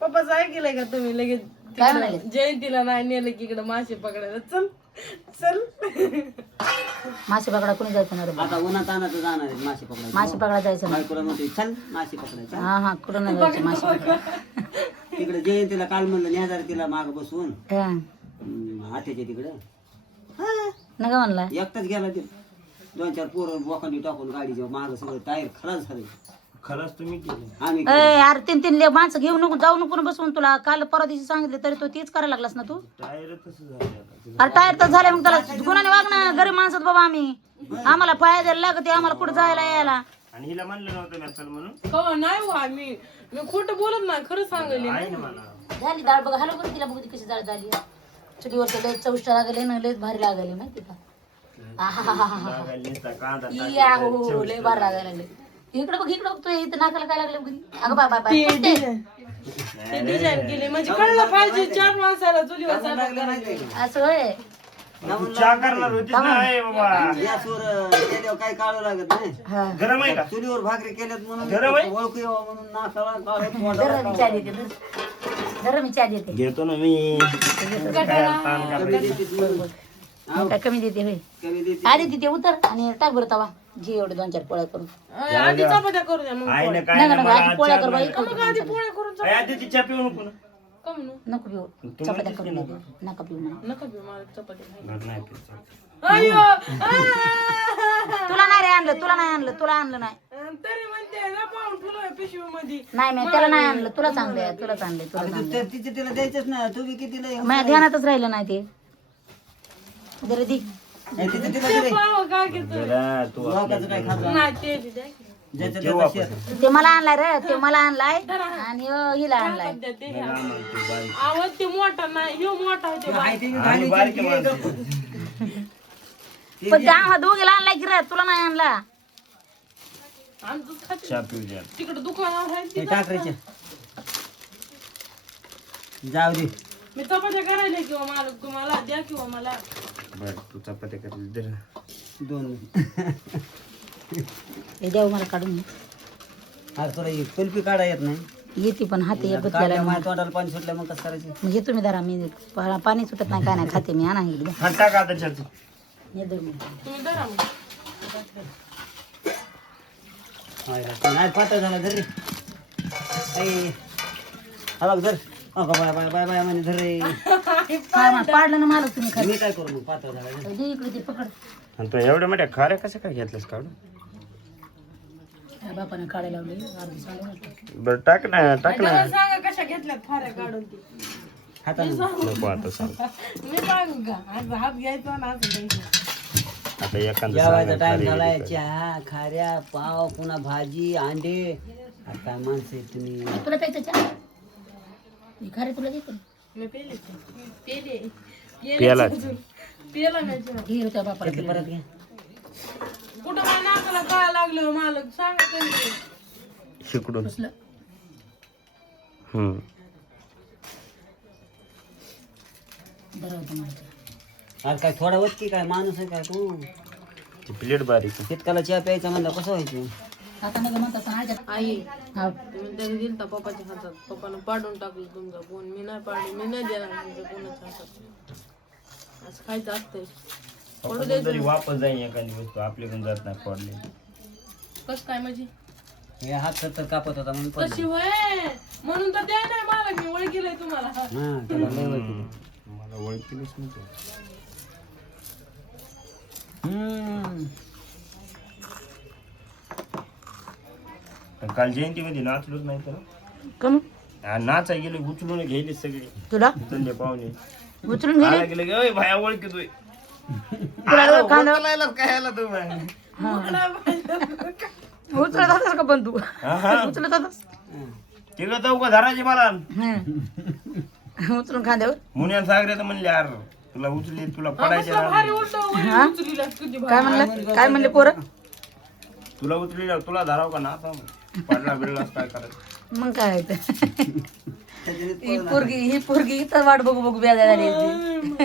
पप्पाचं ऐकलंय का तुम्ही लगेच काय म्हणाले? जयंतीला नाही नेलं की इकडे मासे पकडायला चल चल मासे पकडा कोणी जायचं नाही रे आता उन्हात आणत जाणार आहेत मासे पकडायचे. मासे पकडा जायचं नाही. बायकोला म्हणते चल मासे पकडायचे. हा कुठं नाही जायचं मासे पकडा. तिकडे जयंतीला काल म्हणलं न्याजार तिला माग बसवून हा. आत्याच्या तिकडे नका म्हणला एकटाच गेला ते 2-4 पोरं बोकांडी टाकून गाडीच्या माग सगळं टायर खराब झालं. खरंच तुम्ही केलं आम्ही अरे 3 माणसं घेऊ नको जाऊ नको ना बसवून. तुला काल परवा दिवशी सांगितले तरी तो तीच करायला लागलास ना तू. टायर तसं झालं आता. अरे टायर तर झाले मग त्याला गुणाने वाग ना. गरीब माणसात बाबा आम्ही आम्हाला फायदा लागते आम्हाला कुठं जायला यायला. आणि हिला म्हणलं नव्हतं मी चल म्हणून. हो नाही हो आम्ही मी खोटं बोलत नाही खरं सांगले आहे ना मला. झाली डाळ बघा हॅलो बरं तिला बघू कशी डाळ झाली. चुलीवर तर लय चविष्ट लागले ना लयच भारी लागले माहिती का. लागायला नुसता कांदा या हो लय भारी लागायला लागले. इकडे बघ तू इथं नाकाला काय लागलं बघ. अगं बाय बाय बाय ते डिझाईन केले म्हणजे कळलं पाहिजे 4 माणसाला चुलीवर स्वयंपाक करायचा. असं होय. चहा करणार होतीस ना ए बाबा. गॅसवर केल्यावर काही काढू लागत नाही. हा गरम आहे का? चुलीवर भाकरी केल्यात म्हणून गरम आहे? ओळखू यावं म्हणून नाकाला काढत जरा मी चहा देते जरा मी चहा देते. घेतो ना मी. काय कमी देते होय. कमी देते. आधी तिथे उतर आणि टाक बरं तवा जी एवढे 2-4 पोळ्या करून. आधी चपात्या करू द्या मग आहे ना काय नका ना नका मला आधी पोळ्या चार कर बाई. महिने- आधी पोळ्या करून ए, आधी ती चहा पिऊ नको ना. कमी नु नको पिऊ चपात्या करून देते. नका पिऊ म्हणा. नका बी मला चपाती खायला. बरं, नाही पिऊ. अय्यो तुला नाही रे आणलं तुला आणलं नाही. तरी म्हणते ना पाहून तुला पिशवी मध्ये नाही मी त्याला नाही आणलं तुलाच आणलंय तुलाच आणलंय. तर तिचे तिला द्यायचंच ना तुम्ही किती लय माझ्या ध्यानातच राहिलं नाही ते. जरा दी तिचे तिला दिलंय. पाव काय घेतो जरा तू लोकांचं काय खात नाही ते बी द्या की. ज्याचं ठेवू त्याचं आपण. शेत. ते मला आणलाय रे ते मला आणलाय आणि हिला आणलाय. द्या ते नाही, आम्हाला ते बारीक. आवाज ते मोठा नाही ह्यो मोठा आहे ते आहे ते आम्ही घाणीची बारके ती माणसं. पण त्या आम्हा दोघीला आणलाय की रे तुला नाही आणला. आमचंच खाते चहा पिऊ द्या. तिकडे दुकानावर आहे ते टाकरायचे जाऊ दे. मी चपात्या करायला किंवा मला तुम्हाला द्या किंवा मला बरं तू चपात्या करली दे ना. 2 हे देऊ मला काढून आज तुला ही कुल्फी काढा येत नाही. येते पण हाती काढल्या बसल्याला माझ्या तोंडाला पाणी सुटलं मग कसं करायचं. म्हणजे तुम्ही धरा मी पाणी सुटत नाही काय नाही खाते मी आणा इकडे. हा टाक आता चहा. हे धर मी. तुम्ही धरा मग. नाही पातळ झाला धर रे. हा बघ धर. अगं बाय बाय बाय बाय म्हणे धर रे. हा, पाडलं ना मला तुम्ही खाली. मी काय करू मग पातळ झाला धर. दे इकडे ते पकड. आणि तू एवढ्या मोठ्या खाऱ्या कशा काय घेतल्यास काढून. त्या बापाने काढायला लावले अर्धी सांगू नका. बरं टाक ना त्याला सांगा कशा घेतल्यात फाऱ्या काढून ती हाताने नको आता सांग. मी सांगू का आज हात घ्यायचा ना असं द्यायचं. आता एखादं जेवायचा सांगा टाइम खारी झालाय. बिरी. चहा खाऱ्या पाव पुन्हा भाजी अंडे. आता काय माणसं आहे तुम्ही. तुला प्यायचं चहा खरे तुला देतो मी पेले प्याला. पेला नाही चहा. घे त्या बापाला घेतली परत घ्या. कुठं काय नाकाला काय लागलं मालक सांगा त्यांनी. शिकडून. बसलं. बरं होतं मला चहा. अरे काय थोडा वत की काय माणूस आहे काय तू. ती प्लेट बारीक आहे. शेतकाला चहा प्यायचा म्हणलं कसं व्हायचं. आता नका म्हणतात ना ऐका. आई हा तुम्ही त्याने दिल तर पप्पाच्या हातात पप्पानं पाडून टाकलं तुमचा फोन मी नाही पाडले मी नाही देणार तुमच्या कोणाच्या हातात असं खायचं असतंय आपण तरी वापस जाईन एखादी वस्तू आपल्याकडून जात नाही पडली. कस काय म्हणजे हे हात सत्तर कापत होता म्हणून पडलं. कशी होय म्हणून तर द्या नाही मला मी ओळखीलंय तुम्हाला हा त्याला लय वळखी. मला ओळखीलच नव्हतं. पण काल जयंतीमध्ये नाचलोच नाही तर कम नाचा गेले उचलून घ्यायले सगळे तुला धंदे पाहुणे. उचलून घे आला गेले "ओय भाया ओळखतोय तुला कांदा काय आला तू बाय?" उचलत होतास का पण तू हा हा उचलत होतास तिकडं जाऊ का धरायचे मला उचलून खांद्यावर मुन्यान सागरे तर म्हणले यार तुला उचली तुला पडायचे ना भारी उलट उचलीला तुझी काय म्हणलं काय म्हणले पोरं तुला उचली तुला धराव का ना आता पडला बिडला काय करायचं. मग काय आहे ते? ही पोरगी इथं वाट बघू बघू बेजा झाली होती.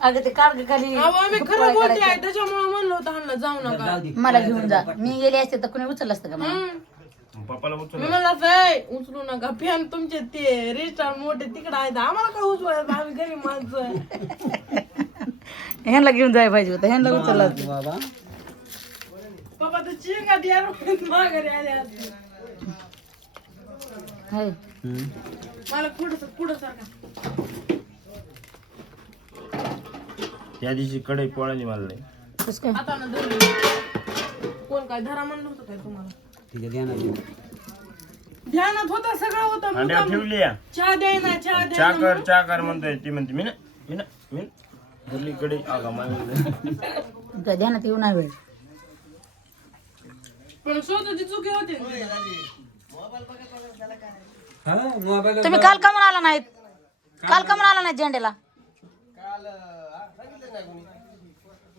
अगं ते काढ खाली आम्ही खरं बोलते आहे त्याच्यामुळे म्हणलं होतं ह्यांना जाऊ नका जाऊ दे. मला घेऊन जा मी गेले असते तर कोणी उचललं असतं का मला पप्पाला मी उचल म्हणलं "ए, उचलू नका फॅन तुमचे ते रेस्टॉरंट मोठे तिकडे आहेत आम्हाला काय उचवायचं आम्ही गरीब माणसं ह्यांना घेऊन जायला पाहिजे होतं ह्यांना उचलला बाबा पप्पा तर चिंगाट यार माघारी आले असते. हाय. मला पुढं सारखा त्या दिवशी कडे पोळाली मला लय. कसं काय आता ना धरली. कोण काय धरा म्हणलं होतं काय तुम्हाला ठीक आहे द्या ना देऊ. ध्यानात होतं सगळं होतं अंड्या ठेवली या चहा द्याय ना चहा द्याय चा कर म्हणतोय ती म्हणते मी ना धरली कडे आगा मागली काय ध्यानात येऊ नाही वेळ पण स्वतःची चुकी होती हा मोबाईल तुम्ही काल का म्हणून आला नाहीत काल का म्हणून आला नाहीत झेंड्याला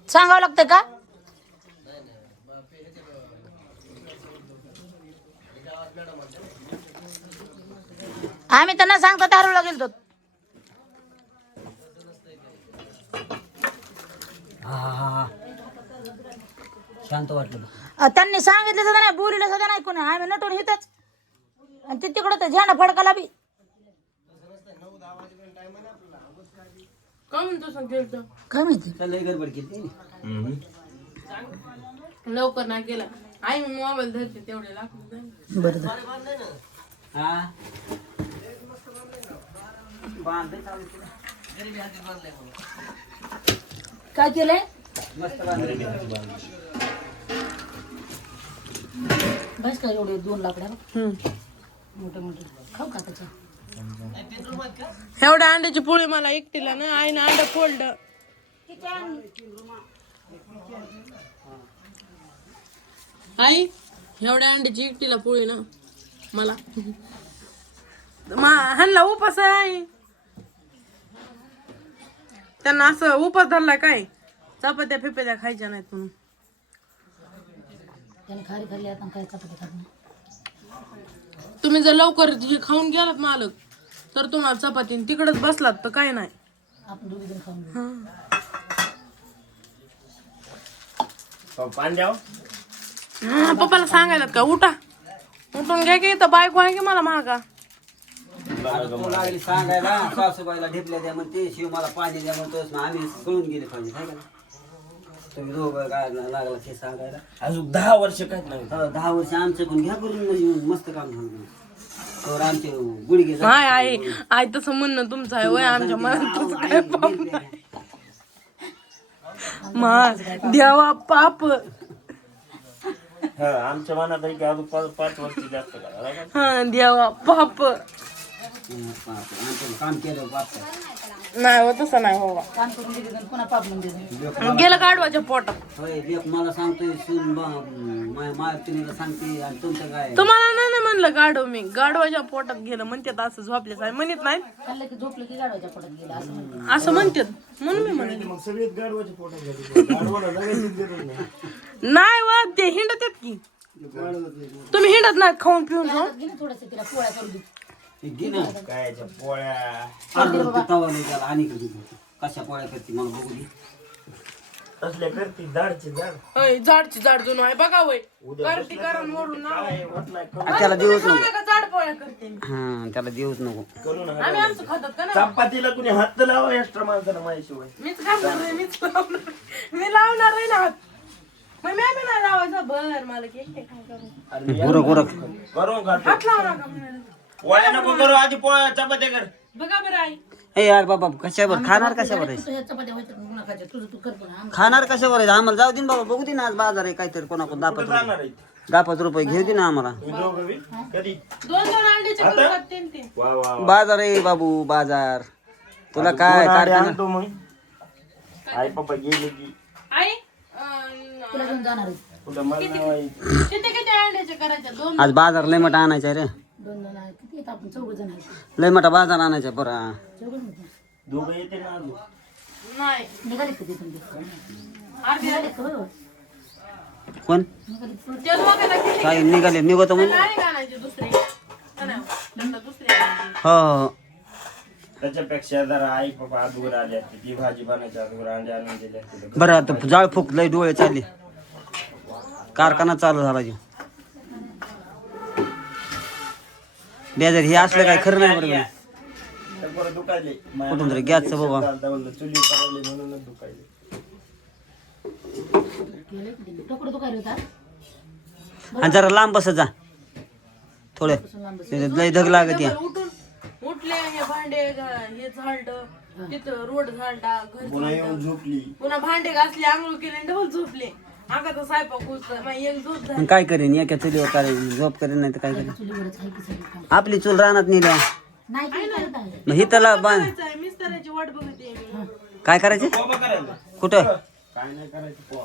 सांगावं लागतं का आम्ही त्यांना सांगतो दारूला गेलतो हा शांत वाटलं त्यांनी सांगितलं सुद्धा नाही बोलीला सुद्धा नाही कोणी आम्ही नटून हितच आणि ते तिकडं तर झेंडा फडकाला बी का म्हणतो सांगतो काय माहिती लय गडबड केली लवकर नाही केला आई मी मोबाईल धरते तेवढे लागले बरं झालं. हा काय केलंय मस्त बांधले बस का एवढे 2 लाकड्या मोठे मोठे खाऊ का त्याच्या एवढ्या अंड्याची पोळी मला एकटीला ना आईनं अंडा फोडलं आई एवढ्या अंड्याची एकटीला पोळी ना मला ह्यांना उपास आहे त्यांना असं उपास धरला काय चपात्या फिपात्या खायच्या नाहीत म्हणून त्याने खारी खाल्ली आता काय चपाती खात नाही तुम्ही जर लवकर हे खाऊन गेलात मालक तर तुम्हाला चपाती तिकडच बसलात तर काय नाही आपण दोघी जण खाऊन घेऊ. पान द्याव पप्पाला सांगायला का उठा उठून घ्या की इथं बायको आहे की मला महागा तू लागली सांगायला सासूबाईला ढेपल्या द्या म्हणते शिव मला पाणी द्या म्हणतोस मग आम्ही कळून गेले पाहिजे हाय का नाही? तुम्ही दोघं काय लागला ते सांगायला अजून 10 वर्ष काय नाही 10 वर्ष आमचं पण घ्या करून म्हणजे मस्त काम झालं तर आमचे गुडघे हाय आहे आई तसं म्हणणं तुमचं आहे वय आमच्या मनात तसं काय मा देवा पाप हा आमच्या मनात आहे की अजून 5 वर्ष जास्त करा हा देवा पाप आमचं काम केलं बापा नाही हो तसं नाही हो काम करून दिले तर पुन्हा पाप म्हणून दिले गेलं काढवाच्या पोटात होय लेक मला सांगतोय सून मायतीला सांगते आणि तुमचं काय तुम्हाला नाही म्हणलं गाढव मी गाढवाच्या पोटात गेलं म्हणतात असं झोपल्याच आहे म्हणत नाही खाल्लं की झोपलं की गाडवाच्या पोटात गेलं असं म्हणतो असं म्हणतात म्हणून मी म्हणते मग सगळेच गाडवाच्या पोटात गेले गाडवाला जगायचीच गरज नाही नाही वा ते हिंडत आहेत की तुम्ही हिंडत नाही खाऊन पिऊन खाऊन घे ना थोडंसं तिला पोळ्या करून दे घे ना कायच्या पोळ्या तवा नाही त्याला आणि कशा पोळ्या करते मला बघू दे तसल्या करते झाडची झाड अय, झाडची झाड जुनं आहे बघा वय करती करण मोडून नाव आहे. त्याला देऊच नको नका झाड पोळ्या करते मी. हा त्याला देऊच नको करून आम्ही आमचं खातात का नाही चपातीला कुणी हात लावा एक्स्ट्रा माणसाला माझ्याशिवाय मीच करणार आहे मीच लावणार मी लावणार आहे ना हात मग मी आम्ही नाही लावायचा बर मला की एकटे काय करू गुरं गुरं करून खातो हात लावू नका म्हणाले. पोळ्या नको करू आधी पोळ्या चपात्या कर बघा बरं आई ए यार बाबा कशावर खाणार कशावर आहे तुझ्या चपात्या व्हायच्या पुन्हा खायच्या तुझं तू कर पुन्हा खाणार कशावर आहे आम्हाला जाऊ दे ना बाबा बघू दे ना आज बाजार आहे काहीतरी कोणाकडून जाणार आहे 10 रुपये घेऊ दे ना आम्हाला तुम्ही दोघं बी? कधी 2 अंड्याचे करतात तीन वा वा वा. बाजार आहे बाबू बाजार तुला काय दोन अंडे कारखाना आणतो मग आई पप्पा गेले की आई तुला घेऊन जाणार आहे कुठं मला नाही किती अंड्याचे करायचे 2 आज बाजार लय मोठा आणायचा आहे रे 2 आहे किती येत आपण 4 जण आहे लय मोठा बाजार आणायचा आहे बरा 4 जण होते. दोघं येते ना अजून नाही निघाले कधी तुमचे अर्धे निघाले का होय? कोण निघाले का? ते दोघांना किती काय निघाले निघतो म्हणून नाही आणायचे दुसरे का नाही? त्यांना दुसरे आणायचे. हो त्याच्यापेक्षा जरा आई पप्पा अगोदर आली असते ती भाजी बनायच्या अगोदर अंडे आणून दिले असते तर. बरं आता जाळ फुक लय डोळे चालले कारखाना चालू झाला जीव बेजार हे असलं काय खरं नाही बरोबर. तर बरं दुखायले कुठून तरी गॅसचं बाबा. चुली करायले म्हणूनच दुखायले. टोकडं दुखायला होता आणि जरा लांब बसत जा थोडं. लय धग लागत या. उठून उठले हे भांडे हे झाडलं तिथं रोड झाडला घर पुन्हा झाडलं. येऊन झोपली. पुन्हा भांडे घासले आंघोळ केले डबल झोपले. आता स्वयंपाक उचल एक झोप झाली. मग काय करेन एका चुलीवर काय झोप करेन नाही तर काय करेन. चुलीवरच आहे की सगळं काम. आपली चूल रानात नेल्या नाही की काय होतं? मग ही त्याला बांध. करायचंय, मिस्टराची वाट बघते मी. काय करायचं पोहा करायला कुठं काय नाही करायचं पोहा.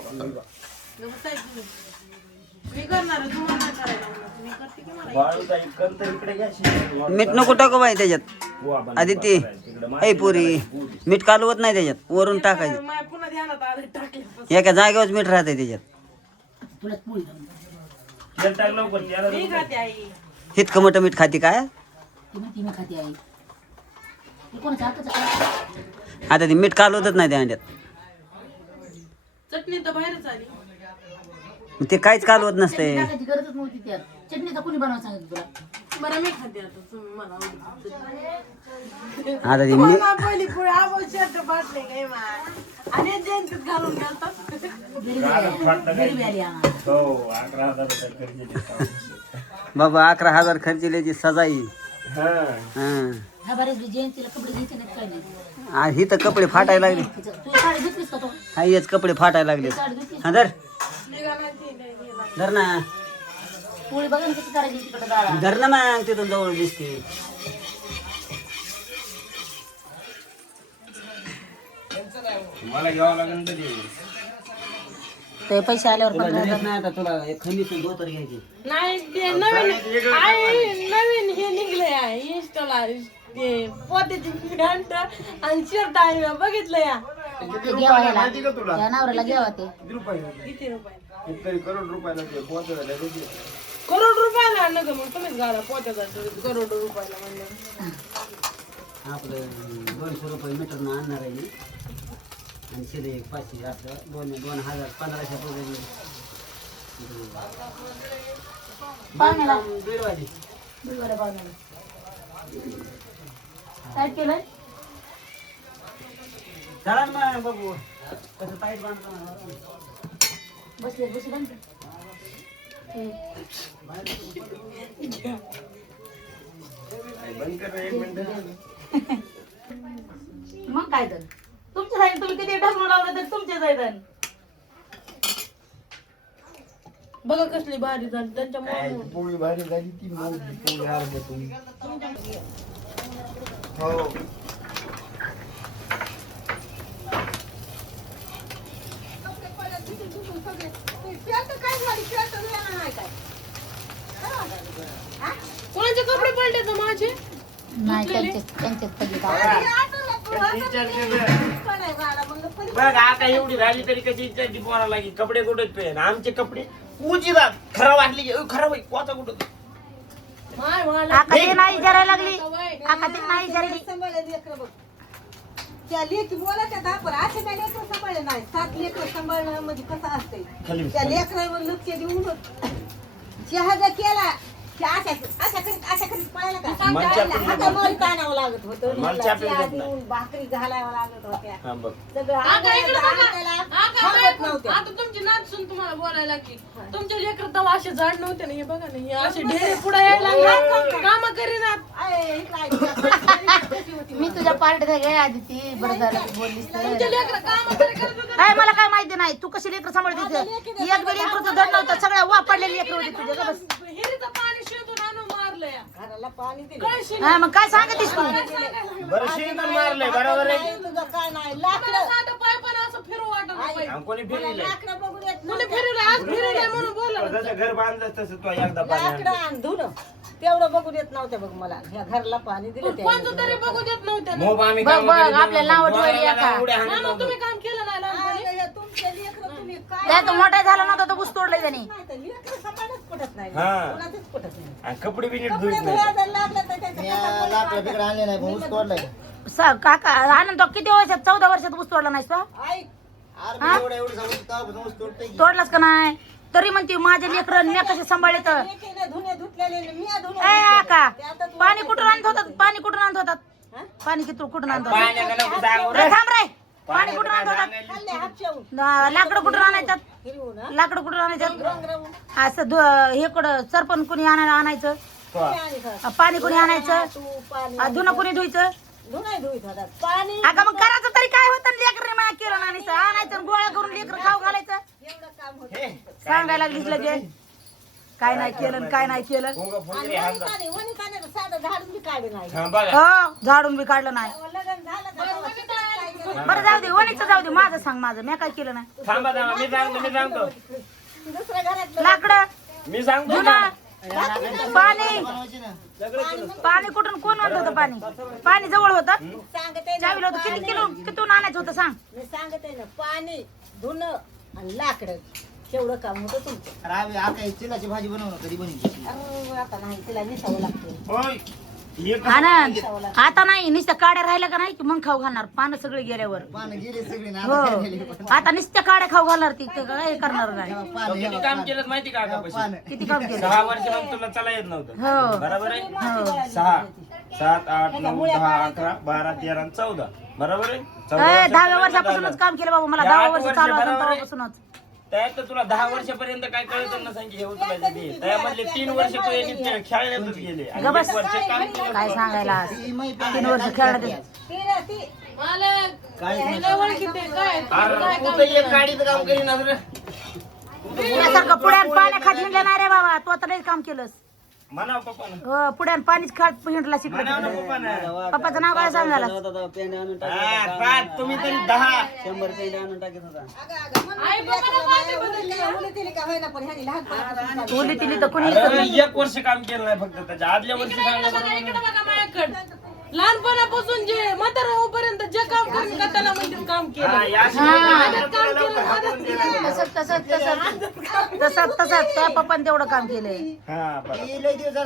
बसायचं. मी करणार आहे, तुम्हाला नाही करायला आवडत. मी करते की मला. बाळूताई कर तर इकडे घ्या. मीठ नको टाकू बाई त्याच्यात. पोहा बनवा. आदिती ऐ पुरी मीठ कालवत नाही त्याच्यात वरून टाकायचं. माझ्या पुन्हा ध्यानात आलं टाकले. एका जागेवर मीठ राहतंय त्याच्यात. तुला पोळी घालून. तेल टाक लवकर त्याला. मी खाते आई. इतकं मोठं मीठ खाती काय ती म्हणते मी खाते आहे हे कोणाच्या हाताचं काय? आता ती मीठ कालवतच नाही त्या अंड्यात. चटणी तर बाहेरच आली. मग ते काहीच कालवत चटणी नसतंय. टाकायची गरजच नव्हती त्यात. चटणी तर कोणी बनवायला सांगितलं तुला? बरं मी खाते आता तुम्ही मला आवडत. आता ती मी पहिली पुढे आवश्यक बाटले काय आणि जयंतीत घालून घालतात. गरीबी आली आम्हाला. हो 11,000 रुपये खर्च देतात. बाबा 11,000 खर्चल्याची सजाई. हा ह्या बऱ्याच जयंतीला कपडे घ्यायचे नाही काय नाही. आज ही तर कपडे फाटायला लागले. तू साडी घेतलीस का तो? हा हेच कपडे फाटायला लागले. साडी घेतलीस? हा धर निघा नाही ती नाही गेला. धर ना पोळी बघा ना कशी करायची तिकडे दारा. धर ना मग तिथून जवळ दिसते. मला घ्यावं लागेल तरी. ते पैसे आल्यावर तुला 15,000. ड्रेस नाही आता तुला एक खंडीचं धोतर घ्यायची. नाही ते नवीन आई नवीन हे निघलंय आहे इंस्टाला ते पोत्याची घंट आणि शर्ट आहे मी बघितलं या. ते घ्यावा ह्याला. त्या नवऱ्याला घ्यावा ते. किती रुपये? किती रुपये? कितीतरी करोड रुपयाला ते पोहोचवलं त्याची. करोड रुपयाला नका मग तुम्हीच घाला पोत्याचा करोड रुपयाला म्हणलं. आपलं 200 रुपये मीटरनं आणणार आहे मी. आणि शिदे 500 असं 2,000 1500 रुपये. पाहुण्याला दीड वाजे बिलवाल्या पाहुण्याला. काय केलंय? चला ना बघू कसं टाईट बांधतो. बसले बसले बंद. बंद कर एक मिनिट. मग काय तर तुमच्या जाईल तुम्ही किती ढकलून लावलं तर तुमच्या जाईल. बघा कसली भारी झाली त्यांच्या काय मुळे. पोळी भारी झाली ती मग पोळी अर्ध तुम्ही. हो कोणाचे कपडे पडले तर माझे नाही त्यांच्याच पडली बघ आता एवढी झाली तरी कशी इच्छा पोरा लागली. कपडे कुठे पेन आमचे कपडे उजिरा खराब वाटली की खराब आहे कोचा कुठं. माय मला आका ते नाही विचारायला लागली. आका ते नाही विचारली. त्या लेकी बोलायच्या आपण असे काय लेकर सांभाळले नाही 7 लेकर सांभाळणं म्हणजे कसं असतंय खाली त्या लेकरावर लक्ष देऊन चहा जर केला की अशा करीत पळायला का मलच्या पिंडीत हातावर ताणावं लागत होतं मलच्या चहा पिंडीत देऊन भाकरी घालावं लागत होत्या हा बघ. सगळं आका इकडे बघा. हाताला आका थांबत बाय, नव्हत्या. आता तुमची नाच सुन तुम्हाला बोलायला की तुमचे लेकर तवा असे जाड नव्हते ना हे बघा ना हे असे ढेरे पुढे यायला लागले काम करीनात. आय, कशी होती मी तुझ्या पार्टीत आहे काय आधी ती बरं झालं तू बोललीस तर. तुमचे लेकर काम करत होते. काय मला काय माहिती नाही तू कशी लेकर सांभाळते. एक बी लेकरचं धड नव्हतं सगळ्या वापरलेली लेकर होती तुझ्या का बस. हिरीचं पाणी शिजून आणून मारलं या. घराला पाणी दिलं कळशी हा मग काय सांगतेस तू? बरं शेंगून मारलंय बरोबर आहे. नाही, तुझं काय नाही आपल्याला साधं पाय पण असं फिरू वाटत नाही. आणि कोणी फिरलंय लाकडं बघून येत मुली फिरवलं आज फिरवलंय म्हणून बोलला. जसं घर बांधलं तसं तो एकदा पाणी लाकडं आणलं. आण धुणं तेवढं बघून येत नव्हतं बघ मला ह्या घरला पाणी दिलं कोणतं तरी बघू देत नव्हते ना. मोब आम्ही बघ, कामं बघ, करीत आपल्याला नाव नव्हतो. ठेवली डोळ्याला एका. उड्या हाणत मामा नव्हतो. तुम्ही काम केलं नाही लहानपणी. तुमच्या लेकरं तुम्ही काय त्या तो मोठा झाला नव्हता तो ऊस तोडलाय त्याने. नाही तर लेकरं सांभाळच पटत नाही हा. कोणाचंच पटत नाही आणि कपडे बी नीट कपडे धुत धुवायला नाही. जर लागलं तर त्यांचं काका आनंद तो किती वर्षात 14 वर्षात ऊस तोडला नाहीस तो? ऐक हा? तोडलास का नाही तरी म्हणते माझे लेकर मी कसे सांभाळले तर एकीने धुणे धुतलेले मी धुणे ए का ते आता तू- पाणी कुठून आणत होतात पाणी कुठून आणत होतात हा? पाणी कुठून आणत होतात पाण्याला नको सांगू रे. रे थांब रे पाणी कुठून आणत होतात खाल्ले हापशावून लाकडं कुठून आणायचं हिरवून हा? लाकडं कुठून आणायचं रंगरवून. असं हे कुठं सरपण कुणी आणायचं तुम्ही आणि खा. पाणी कुणी आणायचं तू पाणी धुणं कुणी धुयचं धुणे धुईत होतात पाणी अगं मग करायचं तरी काय होतं लेकर माया केलं नाही आणायचं आणि गोळ्या करून लेकर खाऊ घालायचं एवढं काम होतं सांगायला लागलीस लगे काय नाही केलं आणि काय नाही केलं पोंगा आणि फोडले हात. वनिताने साधं झाडून बी काढे नाही हा, बघा हो झाडून बी काढलं नाही लग्न झालं का तेव्हा काय केलं? बरं जाऊ दे वणीचं जाऊ दे माझं सांग माझं मी काय केलं नाही थांबा थांबा मी सांगतो दुसऱ्या घरातलं लाकडं मी सांगतो धुणं पाणी पाणी कुठून कोण आणत होतं पाणी पाणी जवळ होतं सांगते ना, चावीला होतं किती किलो कितून आणायचं होतं सांग मी सांगते ना पाणी धुणं आणि लाकडं तेवढं काम होतं तुमचं चिलाची भाजी बनवणं कधी बनवली अहो, आता नाही तिला निसावं लागतं होय हे आनंद आता नाही नुसत्या काड्या राहिल्या का नाही की मग खाऊ घालणार पानं सगळे गेल्यावर पानं गेले सगळे ना हो आता नुसत्या काड्या खाऊ घालणार ती ते काय करणार नाही किती काम केलं माहिती का काका पैसे? किती काम केलं 6 वर्ष मग तुला चला येत नव्हतं हो बरोबर आहे 6 7 8 9 10 11 12 13 आणि 14 बरोबर आहे 14 10व्या वर्षापर्यंत वर्षापासूनच झालं. काम केलं बाबा मला या 10 8 वर्ष वर्ष चालू असून बरोबर आहे. तेव्हापासूनच त्यात तुला 10 वर्षापर्यंत काय कळत ना सांग हे तुला ते त्यामधले 3 वर्ष तू एक खेळण्यातच गेले आणि ग बस. 1 वर्ष काम केलं. काय सांगायला आज 3 वर्ष खेळण्यात ती मालक लय ओळखीत आहे, काय अरे काय तू काम तर एक केलं? गाडीचं काम करीनास रे यासारखं पुढ्यान पाण्या खात हिंडलं नाही रे बाबा तू आता लई काम केलंस म्हणाव पप्पानं हो पुढ्यान पाणीच खात हिंडला म्हणाव ना शिकलं पप्पानं पप्पाचं नाव काय सांगायला पेंड आणून हा, टाकत पाच, तुम्ही तरी 10 100 पेंड आणून टाकत होता आई बाबाला माझी बदल केला. मुली तिली का होईना पण ह्यानी लहानपणापासून बोली तिली तर कुणी अरे, 1 वर्ष काम केलं नाही फक्त त्याच्या आदल्या वर्षी इकडे सांगा बघा, इकडे बघा माझ्याकडं. लहानपणापासून जे म्हातारा होईपर्यंत जे काम करून त्याला म्हणजे काम केलं हा, या माझ्यात काम केलं, माझ्यात केलं. तसं त्या पप्पाने तेवढं काम केलंय हा बरं लय दिवस झाले